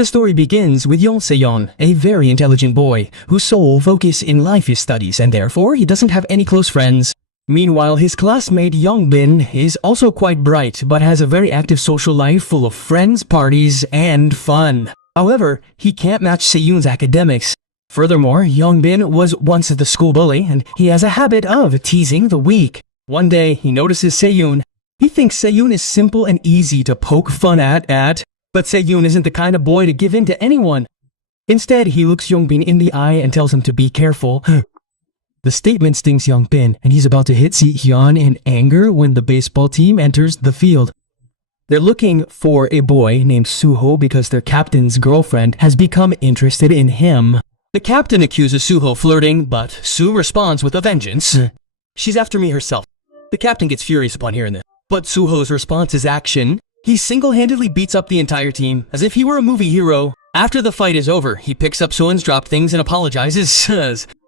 The story begins with Seon, a very intelligent boy whose sole focus in life is studies and therefore he doesn't have any close friends. Meanwhile, his classmate Youngbin is also quite bright but has a very active social life full of friends, parties, and fun. However, he can't match Seyun's academics. Furthermore, Youngbin was once the school bully and he has a habit of teasing the weak. One day, he notices Seyun. He thinks Seyun is simple and easy to poke fun at, but Seyun isn't the kind of boy to give in to anyone. Instead, he looks Youngbin in the eye and tells him to be careful. The statement stings Youngbin, and he's about to hit Si-hyun in anger when the baseball team enters the field. They're looking for a boy named Suho because their captain's girlfriend has become interested in him. The captain accuses Suho flirting, but Soo responds with a vengeance. She's after me herself. The captain gets furious upon hearing this, but Suho's response is action. He single-handedly beats up the entire team as if he were a movie hero. After the fight is over, he picks up Soeon's dropped things and apologizes.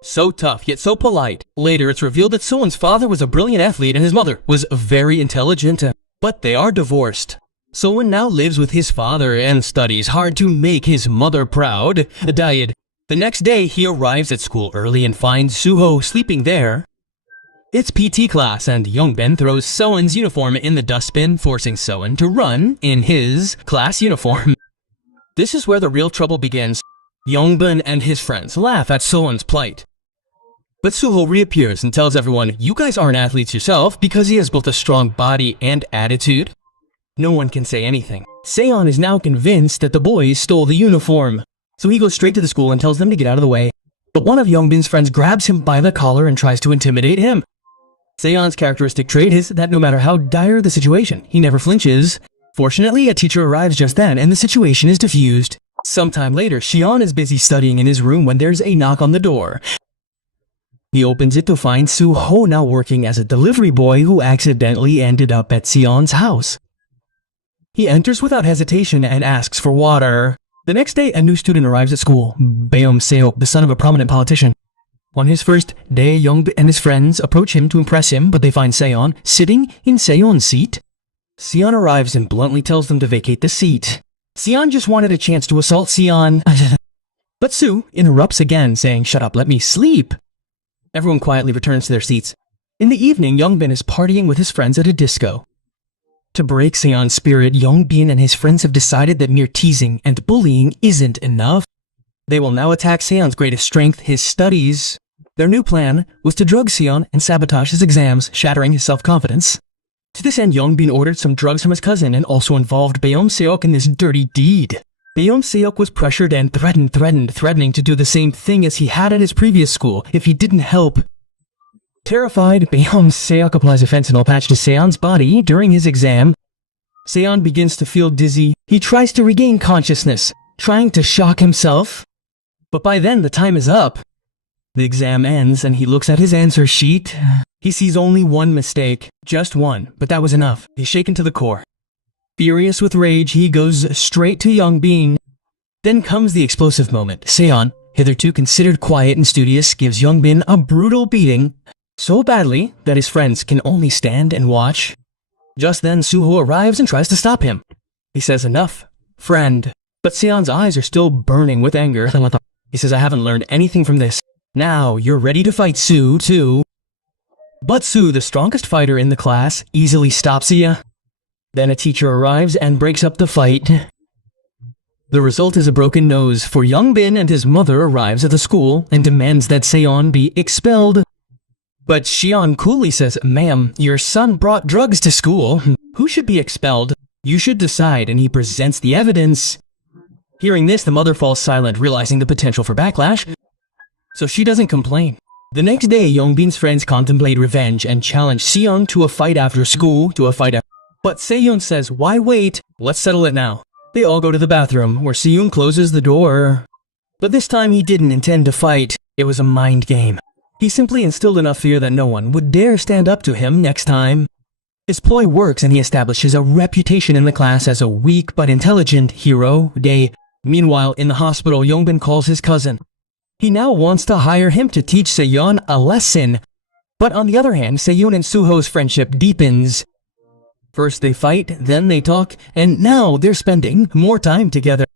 So tough, yet so polite. Later, it's revealed that Soeon's father was a brilliant athlete and his mother was very intelligent, but they are divorced. Soeon now lives with his father and studies hard to make his mother proud. The next day, he arrives at school early and finds Suho sleeping there. It's PT class, and Youngbin throws Soeon's uniform in the dustbin, forcing Soeon to run in his class uniform. This is where the real trouble begins. Youngbin and his friends laugh at Soeon's plight. But Suho reappears and tells everyone, "You guys aren't athletes yourself," because he has both a strong body and attitude. No one can say anything. Seon is now convinced that the boys stole the uniform. So he goes straight to the school and tells them to get out of the way. But one of Youngbin's friends grabs him by the collar and tries to intimidate him. Seon's characteristic trait is that no matter how dire the situation, he never flinches. Fortunately, a teacher arrives just then and the situation is diffused. Sometime later, Seon is busy studying in his room when there's a knock on the door. He opens it to find Suho now working as a delivery boy who accidentally ended up at Seon's house. He enters without hesitation and asks for water. The next day, a new student arrives at school, Seok, the son of a prominent politician. On his first day, Youngbin and his friends approach him to impress him, but they find Seon sitting in Seon's seat. Seon arrives and bluntly tells them to vacate the seat. Seon just wanted a chance to assault Seon. But Soo interrupts again, saying, "Shut up, let me sleep." Everyone quietly returns to their seats. In the evening, Youngbin is partying with his friends at a disco. To break Seon's spirit, Youngbin and his friends have decided that mere teasing and bullying isn't enough. They will now attack Seon's greatest strength, his studies. Their new plan was to drug Seon and sabotage his exams, shattering his self-confidence. To this end, Youngbin ordered some drugs from his cousin and also involved Seok in this dirty deed. Seok was pressured and threatening to do the same thing as he had at his previous school if he didn't help. Terrified, Seok applies a fentanyl patch to Seon's body during his exam. Seon begins to feel dizzy. He tries to regain consciousness, trying to shock himself. But by then, the time is up. The exam ends and he looks at his answer sheet. He sees only one mistake. Just one, but that was enough. He's shaken to the core. Furious with rage, he goes straight to Youngbin. Then comes the explosive moment. Seon, hitherto considered quiet and studious, gives Youngbin a brutal beating. So badly that his friends can only stand and watch. Just then, Suho arrives and tries to stop him. He says, "Enough, friend." But Seon's eyes are still burning with anger. He says, "I haven't learned anything from this. Now, you're ready to fight Soo, too." But Soo, the strongest fighter in the class, easily stops ya. Then a teacher arrives and breaks up the fight. The result is a broken nose, for Youngbin and his mother arrives at the school and demands that Seon be expelled. But Seon coolly says, "Ma'am, your son brought drugs to school. Who should be expelled? You should decide," and he presents the evidence. Hearing this, the mother falls silent, realizing the potential for backlash, so she doesn't complain. The next day, Youngbin's friends contemplate revenge and challenge Seon to a fight after school, But Seon says, "Why wait? Let's settle it now." They all go to the bathroom, where Seon closes the door. But this time he didn't intend to fight. It was a mind game. He simply instilled enough fear that no one would dare stand up to him next time. His ploy works and he establishes a reputation in the class as a weak but intelligent hero. Meanwhile, in the hospital, Youngbin calls his cousin. He now wants to hire him to teach Seon a lesson. But on the other hand, Seon and Suho's friendship deepens. First they fight, then they talk, and now they're spending more time together.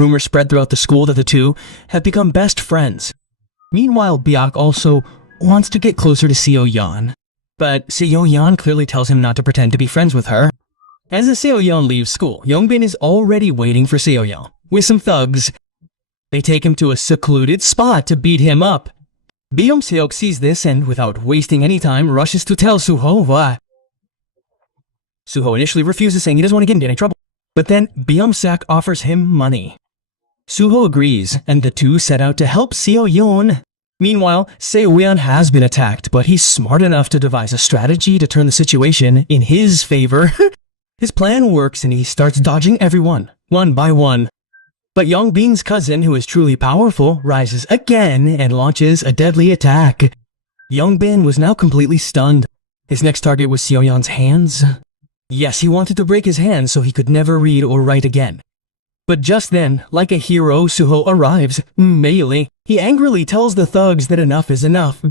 Rumors spread throughout the school that the two have become best friends. Meanwhile, Byok also wants to get closer to Seo-yeon, but Seo-yeon clearly tells him not to pretend to be friends with her. As Seo-yeon leaves school, Yongbin is already waiting for Seo-yeon with some thugs. They take him to a secluded spot to beat him up. Byung-seok sees this and, without wasting any time, rushes to tell Suho why. Suho initially refuses, saying he doesn't want to get into any trouble. But then Byung-seok offers him money. Suho agrees, and the two set out to help Seo-yeon. Meanwhile, Seo-yeon has been attacked, but he's smart enough to devise a strategy to turn the situation in his favor. His plan works and he starts dodging everyone, one by one. But Yongbin's cousin, who is truly powerful, rises again and launches a deadly attack. Yongbin was now completely stunned. His next target was Seo-yeon's hands. Yes, he wanted to break his hands so he could never read or write again. But just then, like a hero, Suho arrives. Melee. He angrily tells the thugs that enough is enough.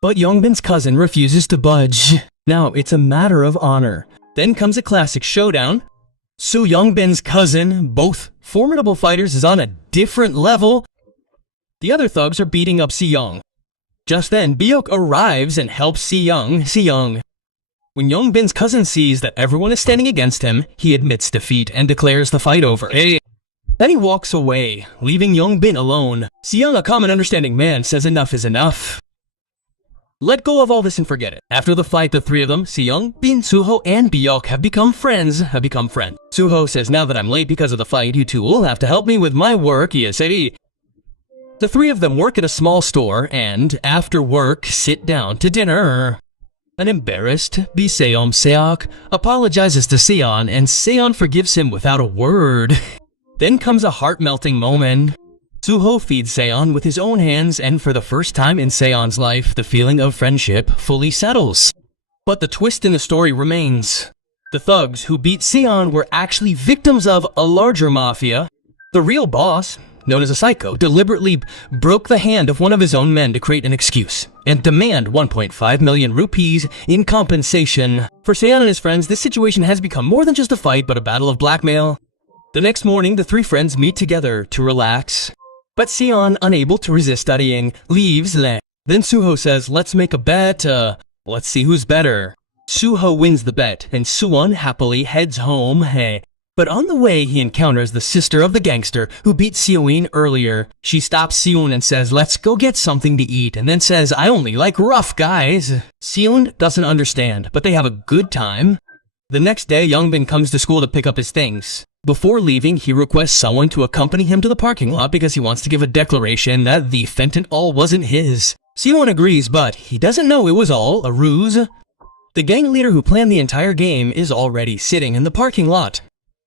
But Yongbin's cousin refuses to budge. Now, it's a matter of honor. Then comes a classic showdown. Yongbin's cousin, both formidable fighters, is on a different level. The other thugs are beating up Seo-yeon. Just then, Byok arrives and helps Seo-yeon. When Yongbin's cousin sees that everyone is standing against him, he admits defeat and declares the fight over. Then he walks away, leaving Yongbin alone. Seo-yeon, a common understanding man, says enough is enough. Let go of all this and forget it. After the fight, the three of them, Seo-yeon, Suho, and Byok, have become friends. Suho says, now that I'm late because of the fight, you two will have to help me with my work, The three of them work at a small store and, after work, sit down to dinner. An embarrassed Byung-seok apologizes to Seo-yeon, and Seo-yeon forgives him without a word. Then comes a heart-melting moment. Suho feeds Seo-yeon with his own hands, and for the first time in Seo-yeon's life, the feeling of friendship fully settles. But the twist in the story remains. The thugs who beat Seo-yeon were actually victims of a larger mafia. The real boss, known as a psycho, deliberately broke the hand of one of his own men to create an excuse and demand 1.5 million rupees in compensation. For Seo-yeon and his friends, this situation has become more than just a fight, but a battle of blackmail. The next morning, the three friends meet together to relax. But Seo-yeon, unable to resist studying, leaves. Then Suho says, let's make a bet, let's see who's better. Suho wins the bet, and Suwon happily heads home. But on the way, he encounters the sister of the gangster who beat Seo-yeon earlier. She stops Seo-yeon and says, let's go get something to eat, and then says, I only like rough guys. Seo-yeon doesn't understand, but they have a good time. The next day, Yongbin comes to school to pick up his things. Before leaving, he requests someone to accompany him to the parking lot because he wants to give a declaration that the fentanyl wasn't his. Seo-yeon agrees, but he doesn't know it was all a ruse. The gang leader who planned the entire game is already sitting in the parking lot.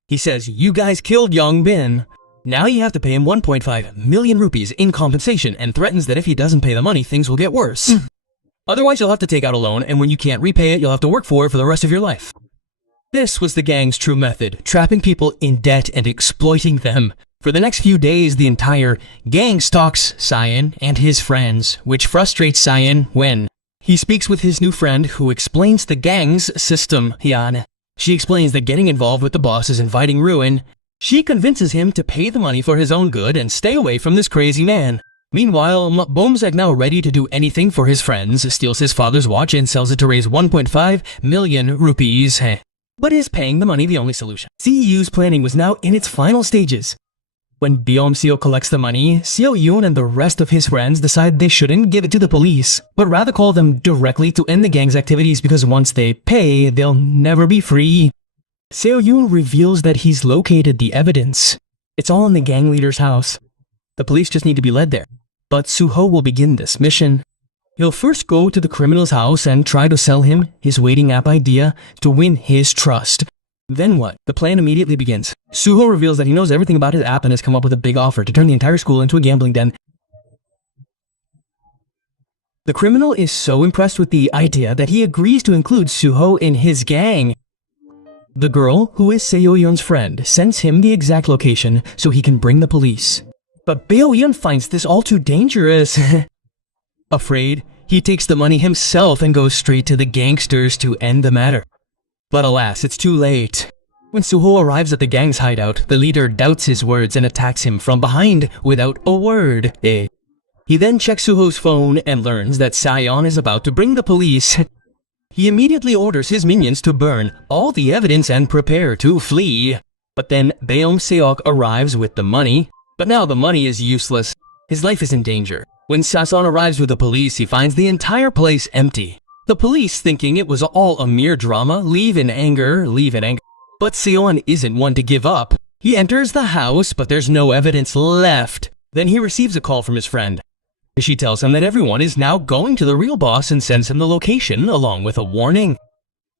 He says, you guys killed Yongbin. Now you have to pay him 1.5 million rupees in compensation, and threatens that if he doesn't pay the money, things will get worse. Otherwise, you'll have to take out a loan, and when you can't repay it, you'll have to work for it for the rest of your life. This was the gang's true method, trapping people in debt and exploiting them. For the next few days, the entire gang stalks Seo-yeon and his friends, which frustrates Seo-yeon when he speaks with his new friend who explains the gang's system, Hyun. She explains that getting involved with the boss is inviting ruin. She convinces him to pay the money for his own good and stay away from this crazy man. Meanwhile, Bomsek, now ready to do anything for his friends, steals his father's watch and sells it to raise 1.5 million rupees. But is paying the money the only solution? CEU's planning was now in its final stages. When Byung-seok collects the money, Seo-yeon and the rest of his friends decide they shouldn't give it to the police, but rather call them directly to end the gang's activities because once they pay, they'll never be free. Seo-yeon reveals that he's located the evidence. It's all in the gang leader's house. The police just need to be led there. But Suho will begin this mission. He'll first go to the criminal's house and try to sell him his waiting app idea to win his trust. Then what? The plan immediately begins. Suho reveals that he knows everything about his app and has come up with a big offer to turn the entire school into a gambling den. The criminal is so impressed with the idea that he agrees to include Suho in his gang. The girl, who is Seo-yeon's friend, sends him the exact location so he can bring the police. But Seo-yeon finds this all too dangerous. Afraid, he takes the money himself and goes straight to the gangsters to end the matter. But alas, it's too late. When Suho arrives at the gang's hideout, the leader doubts his words and attacks him from behind without a word. He then checks Suho's phone and learns that Sayon is about to bring the police. He immediately orders his minions to burn all the evidence and prepare to flee. But then Beom Seok arrives with the money, but now the money is useless. His life is in danger. When Sason arrives with the police, he finds the entire place empty. The police, thinking it was all a mere drama, leave in anger. But Seon isn't one to give up. He enters the house, but there's no evidence left. Then he receives a call from his friend. She tells him that everyone is now going to the real boss and sends him the location along with a warning.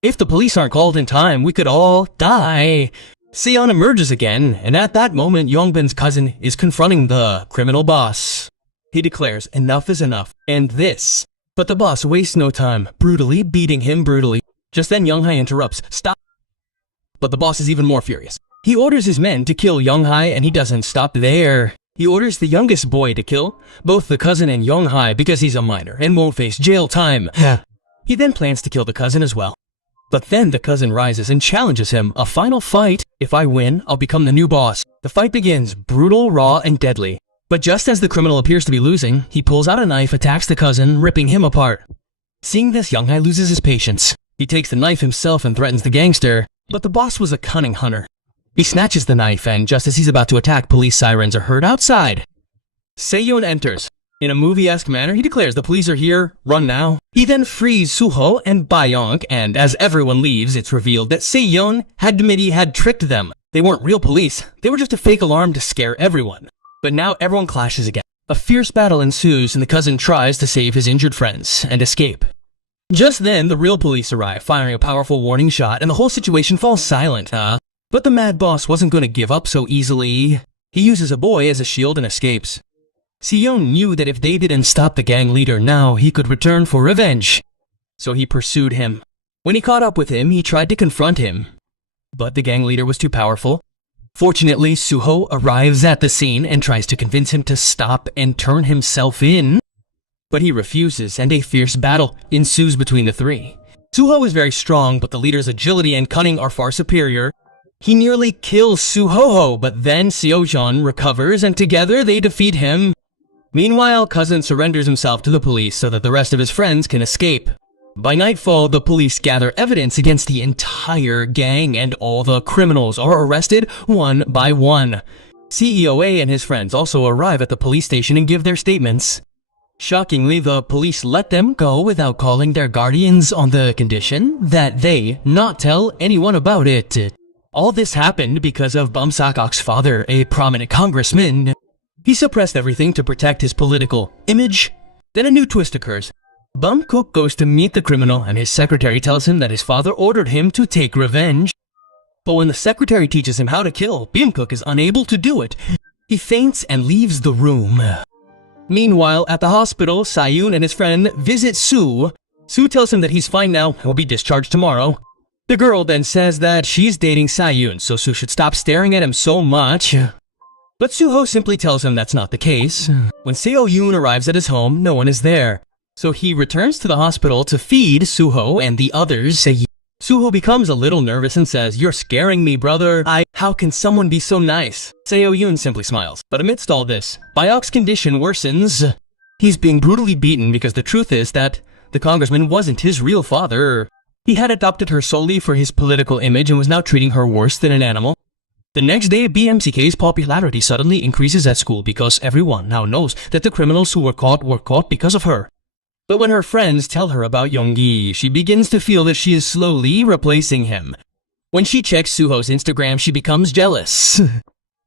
If the police aren't called in time, we could all die. Seon emerges again, and at that moment, Yongbin's cousin is confronting the criminal boss. He declares enough is enough, and this. But the boss wastes no time, brutally beating him brutally. Just then Young-hae interrupts, stop. But the boss is even more furious. He orders his men to kill Young-hae, and he doesn't stop there. He orders the youngest boy to kill both the cousin and Young-hae because he's a minor and won't face jail time. He then plans to kill the cousin as well. But then the cousin rises and challenges him, a final fight. If I win, I'll become the new boss. The fight begins, brutal, raw, and deadly. But just as the criminal appears to be losing, he pulls out a knife, attacks the cousin, ripping him apart. Seeing this, Young-hae loses his patience. He takes the knife himself and threatens the gangster, but the boss was a cunning hunter. He snatches the knife, and just as he's about to attack, police sirens are heard outside. Seyon enters. In a movie-esque manner, he declares the police are here, run now. He then frees Suho and Bayonk, and as everyone leaves, it's revealed that Seyon had tricked them. They weren't real police, they were just a fake alarm to scare everyone. But now everyone clashes again. A fierce battle ensues, and the cousin tries to save his injured friends and escape. Just then, the real police arrive, firing a powerful warning shot, and the whole situation falls silent. But the mad boss wasn't going to give up so easily. He uses a boy as a shield and escapes. Seyon knew that if they didn't stop the gang leader now, he could return for revenge. So he pursued him. When he caught up with him, he tried to confront him. But the gang leader was too powerful. Fortunately, Suho arrives at the scene and tries to convince him to stop and turn himself in. But he refuses, and a fierce battle ensues between the three. Suho is very strong, but the leader's agility and cunning are far superior. He nearly kills Suho, but then Seojeon recovers, and together they defeat him. Meanwhile, cousin surrenders himself to the police so that the rest of his friends can escape. By nightfall, the police gather evidence against the entire gang, and all the criminals are arrested one by one. CEOA and his friends also arrive at the police station and give their statements. Shockingly, the police let them go without calling their guardians on the condition that they not tell anyone about it. All this happened because of Bum Sakok's father, a prominent congressman. He suppressed everything to protect his political image. Then a new twist occurs. Bum Cook goes to meet the criminal, and his secretary tells him that his father ordered him to take revenge. But when the secretary teaches him how to kill, Bum Cook is unable to do it. He faints and leaves the room. Meanwhile, at the hospital, Sayun and his friend visit Sue. Sue tells him that he's fine now and will be discharged tomorrow. The girl then says that she's dating Sayun, so Sue should stop staring at him so much. But Suho simply tells him that's not the case. When Seo-yoon arrives at his home, no one is there. So he returns to the hospital to feed Suho and the others. Suho becomes a little nervous and says, "You're scaring me, brother. How can someone be so nice?" Seo-yoon simply smiles. But amidst all this, Bayok's condition worsens. He's being brutally beaten because the truth is that the congressman wasn't his real father. He had adopted her solely for his political image and was now treating her worse than an animal. The next day, BMCK's popularity suddenly increases at school because everyone now knows that the criminals who were caught because of her. But when her friends tell her about Yoongi, she begins to feel that she is slowly replacing him. When she checks Suho's Instagram, she becomes jealous.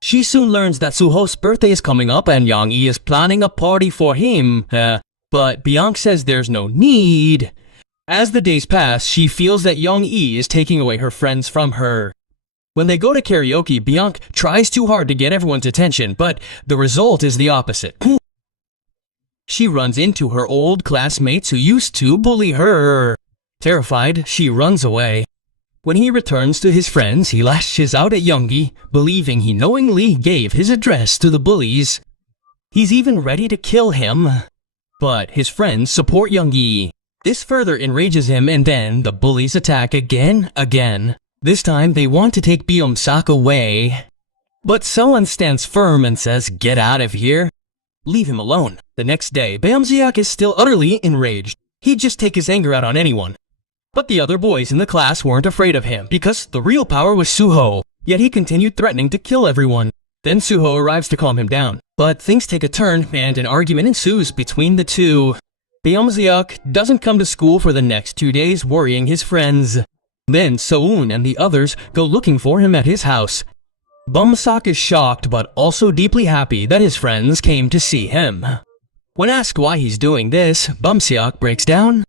She soon learns that Suho's birthday is coming up and Yoongi is planning a party for him. But Byung says there's no need. As the days pass, she feels that Young-i is taking away her friends from her. When they go to karaoke, Byung tries too hard to get everyone's attention, but the result is the opposite. She runs into her old classmates who used to bully her. Terrified, she runs away. When he returns to his friends, he lashes out at Yoongi, believing he knowingly gave his address to the bullies. He's even ready to kill him. But his friends support Yoongi. This further enrages him, and then the bullies attack again. This time, they want to take Beom-sak away. But Seon stands firm and says, "Get out of here. Leave him alone." The next day, Beom-sak is still utterly enraged. He'd just take his anger out on anyone. But the other boys in the class weren't afraid of him because the real power was Suho, yet he continued threatening to kill everyone. Then Suho arrives to calm him down. But things take a turn and an argument ensues between the two. Beom-sak doesn't come to school for the next 2 days, worrying his friends. Then Soon and the others go looking for him at his house. Beom-sak is shocked but also deeply happy that his friends came to see him. When asked why he's doing this, Beom-sak breaks down.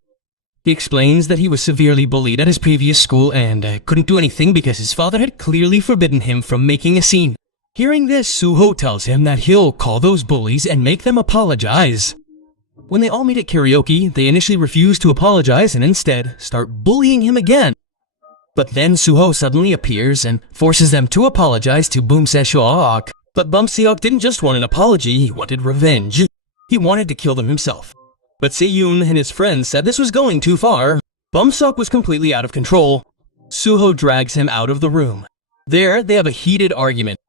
He explains that he was severely bullied at his previous school and couldn't do anything because his father had clearly forbidden him from making a scene. Hearing this, Suho tells him that he'll call those bullies and make them apologize. When they all meet at karaoke, they initially refuse to apologize and instead start bullying him again. But then Suho suddenly appears and forces them to apologize to Beom-sak. But Beom-sak didn't just want an apology, he wanted revenge. He wanted to kill them himself. But Se-yoon and his friends said this was going too far. Beom-sak was completely out of control. Suho drags him out of the room. There, they have a heated argument.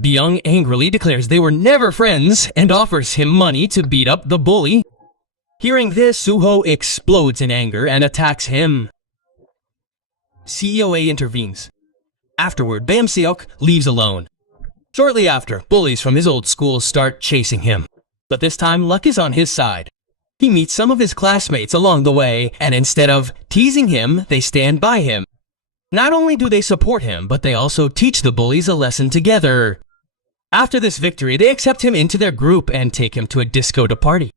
Byung angrily declares they were never friends and offers him money to beat up the bully. Hearing this, Suho explodes in anger and attacks him. COA intervenes. Afterward, Beom-sak leaves alone. Shortly after, bullies from his old school start chasing him. But this time, luck is on his side. He meets some of his classmates along the way, and instead of teasing him, they stand by him. Not only do they support him, but they also teach the bullies a lesson together. After this victory, they accept him into their group and take him to a disco to party.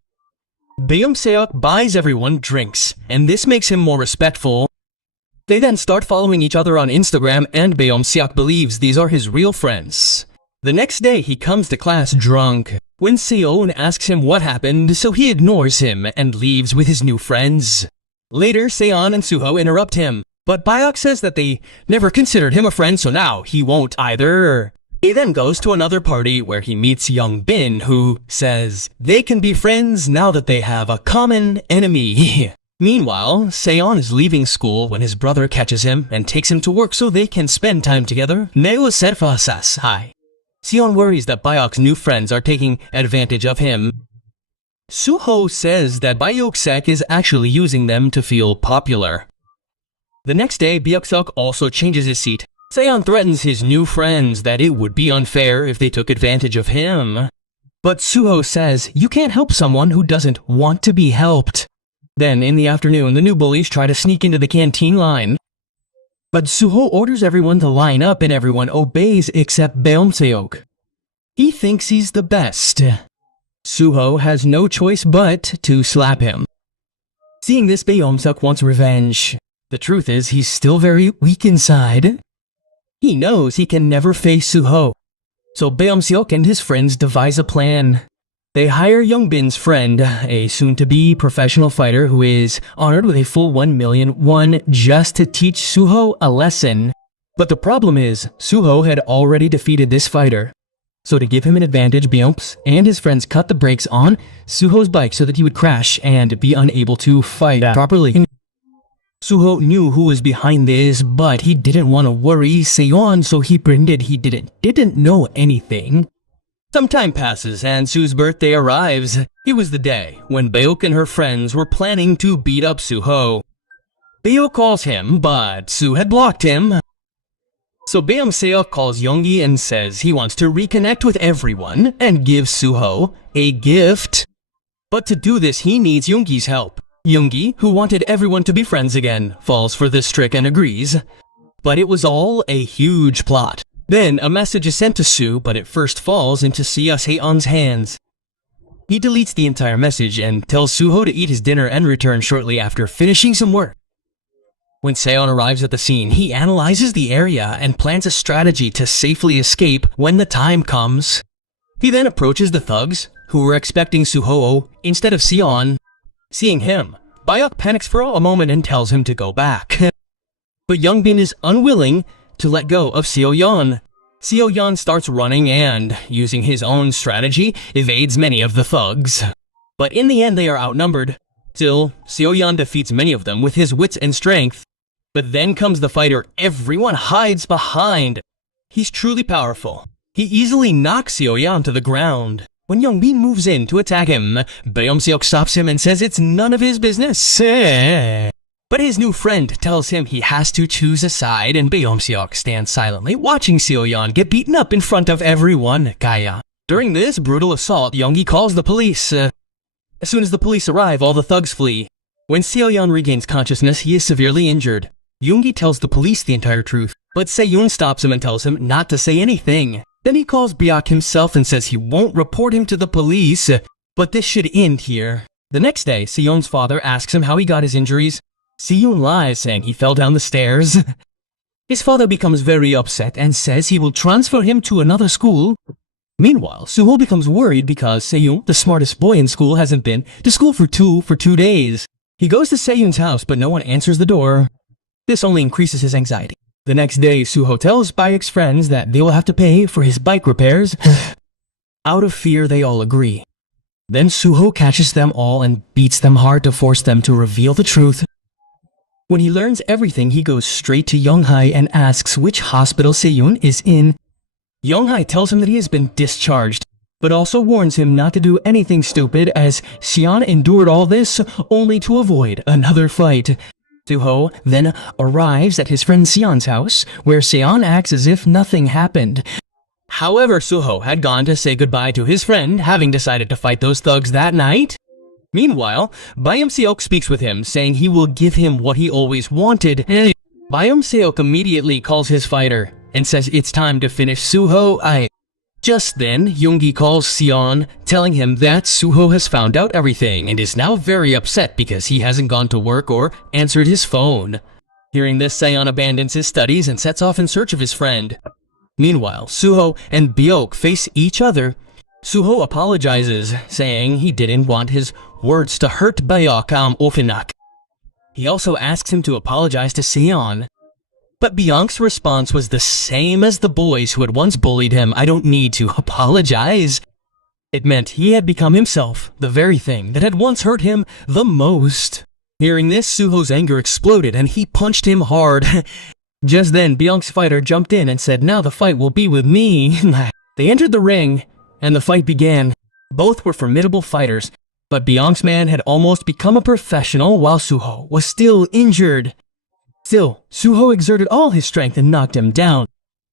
Beom-sak buys everyone drinks, and this makes him more respectful. They then start following each other on Instagram, and Beom-sak believes these are his real friends. The next day, he comes to class drunk. When Se-yoon asks him what happened, so he ignores him and leaves with his new friends. Later, Se-yeon and Suho interrupt him, but Bayok says that they never considered him a friend, so now he won't either. He then goes to another party where he meets Young Bin, who says they can be friends now that they have a common enemy. Meanwhile, Se-yeon is leaving school when his brother catches him and takes him to work so they can spend time together. Se-yeon worries that Bayok's new friends are taking advantage of him. Suho says that Bayok-sek is actually using them to feel popular. The next day, Byuk-suk also changes his seat. Se-yeon threatens his new friends that it would be unfair if they took advantage of him. But Suho says, you can't help someone who doesn't want to be helped. Then, in the afternoon, the new bullies try to sneak into the canteen line. But Suho orders everyone to line up and everyone obeys except Beom-seok. He thinks he's the best. Suho has no choice but to slap him. Seeing this, Beom-seok wants revenge. The truth is, he's still very weak inside. He knows he can never face Suho. So Beom-seok and his friends devise a plan. They hire Young Bin's friend, a soon-to-be professional fighter who is honored with a full 1 million won just to teach Suho a lesson. But the problem is, Suho had already defeated this fighter. So to give him an advantage, Beom and his friends cut the brakes on Suho's bike so that he would crash and be unable to fight properly. Suho knew who was behind this, but he didn't want to worry Se-yeon, so he pretended he didn't know anything. Some time passes and Su's birthday arrives. It was the day when Beok and her friends were planning to beat up Suho. Beok calls him, but Su had blocked him. So Beom-seok calls Yoongi and says he wants to reconnect with everyone and give Suho a gift. But to do this, he needs Yoongi's help. Yoongi, who wanted everyone to be friends again, falls for this trick and agrees. But it was all a huge plot. Then, a message is sent to Su, but it first falls into Se-yeon's hands. He deletes the entire message and tells Suho to eat his dinner and return shortly after finishing some work. When Se-yeon arrives at the scene, he analyzes the area and plans a strategy to safely escape when the time comes. He then approaches the thugs, who were expecting Suho instead of Se-yeon. Seeing him, Bayok panics for a moment and tells him to go back. But Young Bin is unwilling to let go of Se-yeon. Se-yeon starts running and, using his own strategy, evades many of the thugs. But in the end, they are outnumbered. Still, Se-yeon defeats many of them with his wits and strength. But then comes the fighter everyone hides behind. He's truly powerful. He easily knocks Seo-yeon to the ground. When Young-bin moves in to attack him, Beom-seok stops him and says it's none of his business. But his new friend tells him he has to choose a side, and Beom-seok stands silently watching Seo-yeon get beaten up in front of everyone. Kaya. During this brutal assault, Young-gi calls the police. As soon as the police arrive, all the thugs flee. When Seo-yeon regains consciousness, he is severely injured. Young-gi tells the police the entire truth, but Se-yoon stops him and tells him not to say anything. Then he calls Byok himself and says he won't report him to the police, but this should end here. The next day, Se-yoon's father asks him how he got his injuries. Se-yoon lies, saying he fell down the stairs. His father becomes very upset and says he will transfer him to another school. Meanwhile, Suho becomes worried because Se-yoon, the smartest boy in school, hasn't been to school for 2 days. He goes to Se-yoon's house, but no one answers the door. This only increases his anxiety. The next day, Suho tells Byok's friends that they will have to pay for his bike repairs. Out of fear, they all agree. Then Suho catches them all and beats them hard to force them to reveal the truth. When he learns everything, he goes straight to Young-hae and asks which hospital Se-yoon is in. Young-hae tells him that he has been discharged, but also warns him not to do anything stupid as Seon endured all this only to avoid another fight. Suho then arrives at his friend Seon's house, where Seon acts as if nothing happened. However, Suho had gone to say goodbye to his friend, having decided to fight those thugs that night. Meanwhile, Beom-seok speaks with him, saying he will give him what he always wanted. Beom-seok immediately calls his fighter and says it's time to finish Suho. Just then, Young-gi calls Seon, telling him that Suho has found out everything and is now very upset because he hasn't gone to work or answered his phone. Hearing this, Seon abandons his studies and sets off in search of his friend. Meanwhile, Suho and Byok face each other. Suho apologizes, saying he didn't want his words to hurt Byok Ofinak. He also asks him to apologize to Seon. But Byok's response was the same as the boys who had once bullied him. I don't need to apologize. It meant he had become himself, the very thing that had once hurt him the most. Hearing this, Suho's anger exploded and he punched him hard. Just then, Byok's fighter jumped in and said, "Now the fight will be with me." They entered the ring, and the fight began. Both were formidable fighters, but Byok's man had almost become a professional while Suho was still injured. Still, Suho exerted all his strength and knocked him down.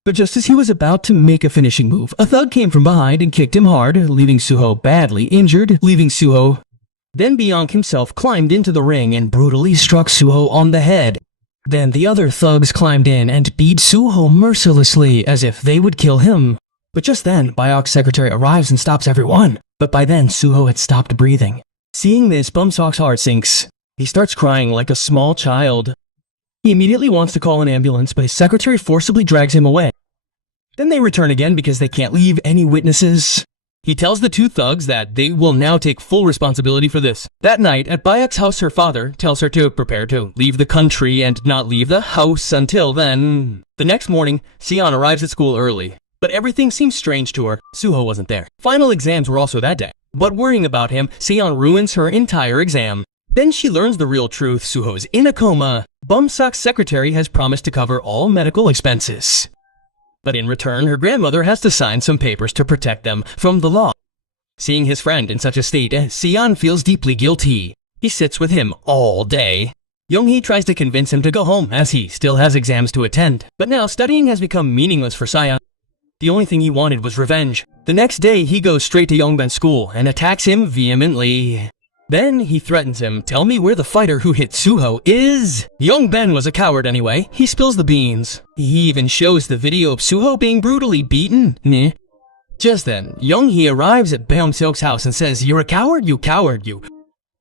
But just as he was about to make a finishing move, a thug came from behind and kicked him hard, leaving Suho badly injured, Then Byok himself climbed into the ring and brutally struck Suho on the head. Then the other thugs climbed in and beat Suho mercilessly as if they would kill him. But just then, Byok's secretary arrives and stops everyone. But by then, Suho had stopped breathing. Seeing this, Beom-seok's heart sinks. He starts crying like a small child. He immediately wants to call an ambulance, but his secretary forcibly drags him away. Then they return again because they can't leave any witnesses. He tells the two thugs that they will now take full responsibility for this. That night, at Byok's house, her father tells her to prepare to leave the country and not leave the house until then. The next morning, Seon arrives at school early, but everything seems strange to her. Suho wasn't there. Final exams were also that day. But worrying about him, Seon ruins her entire exam. Then she learns the real truth. Suho's in a coma. Beom-seok's secretary has promised to cover all medical expenses. But in return, her grandmother has to sign some papers to protect them from the law. Seeing his friend in such a state, Seon feels deeply guilty. He sits with him all day. Young-hee tries to convince him to go home as he still has exams to attend. But now studying has become meaningless for Seon. The only thing he wanted was revenge. The next day, he goes straight to Young-ben's school and attacks him vehemently. Then he threatens him, "Tell me where the fighter who hit Suho is." Young-ben was a coward anyway. He spills the beans. He even shows the video of Suho being brutally beaten. Just then, Young-hee arrives at Beom-seok's house and says, "You're a coward, you coward, you."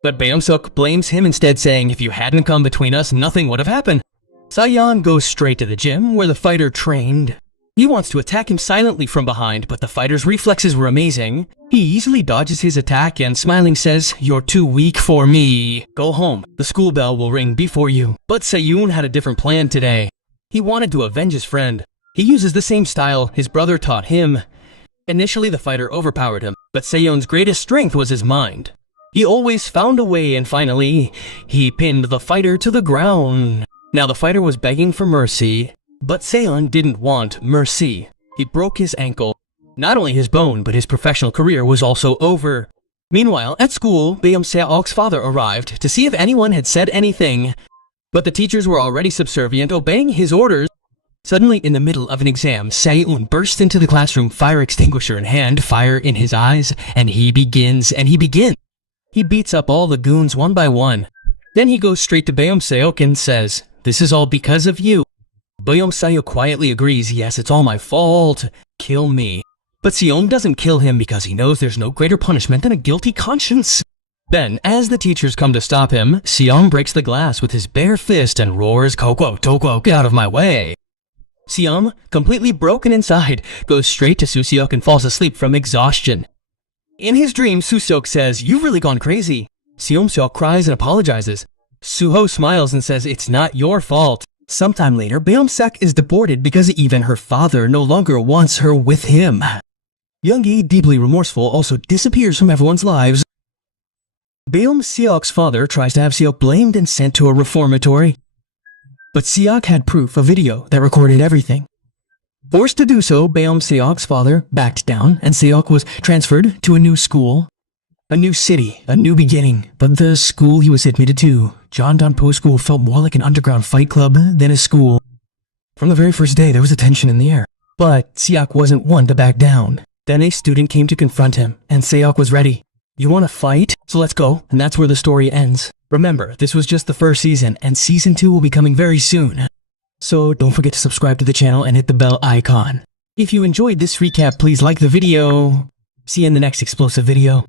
But Beom-seok blames him instead, saying, "If you hadn't come between us, nothing would have happened." Sayeon goes straight to the gym where the fighter trained. He wants to attack him silently from behind, but the fighter's reflexes were amazing. He easily dodges his attack and smiling says, "You're too weak for me. Go home. The school bell will ring before you." But Se-yoon had a different plan today. He wanted to avenge his friend. He uses the same style his brother taught him. Initially, the fighter overpowered him, but Se-yoon's greatest strength was his mind. He always found a way, and finally, he pinned the fighter to the ground. Now the fighter was begging for mercy, but Seon didn't want mercy. He broke his ankle. Not only his bone, but his professional career was also over. Meanwhile, at school, Beom-seok's father arrived to see if anyone had said anything, but the teachers were already subservient, obeying his orders. Suddenly, in the middle of an exam, Seon burst into the classroom, fire extinguisher in hand, fire in his eyes, and he begins. He beats up all the goons one by one. Then he goes straight to Beom-seok and says, "This is all because of you." Beom-seok quietly agrees, "Yes, it's all my fault. Kill me." But Seon doesn't kill him because he knows there's no greater punishment than a guilty conscience. Then, as the teachers come to stop him, Seon breaks the glass with his bare fist and roars, "Kokwo, Tokwo, get out of my way." Seon, completely broken inside, goes straight to Suseok and falls asleep from exhaustion. In his dream, Suseok says, "You've really gone crazy." Seon-seok cries and apologizes. Suho smiles and says, "It's not your fault." Sometime later, Beom-seok is deported because even her father no longer wants her with him. Young-gi, deeply remorseful, also disappears from everyone's lives. Beom-seok's father tries to have Seok blamed and sent to a reformatory. But Seok had proof, a video that recorded everything. Forced to do so, Beom-seok's father backed down, and Seok was transferred to a new school. A new city, a new beginning. But the school he was admitted to, Jeondonpo School, felt more like an underground fight club than a school. From the very first day, there was a tension in the air. But Seok wasn't one to back down. Then a student came to confront him, and Seok was ready. "You want to fight? So let's go." And that's where the story ends. Remember, this was just the first season, and season 2 will be coming very soon. So don't forget to subscribe to the channel and hit the bell icon. If you enjoyed this recap, please like the video. See you in the next explosive video.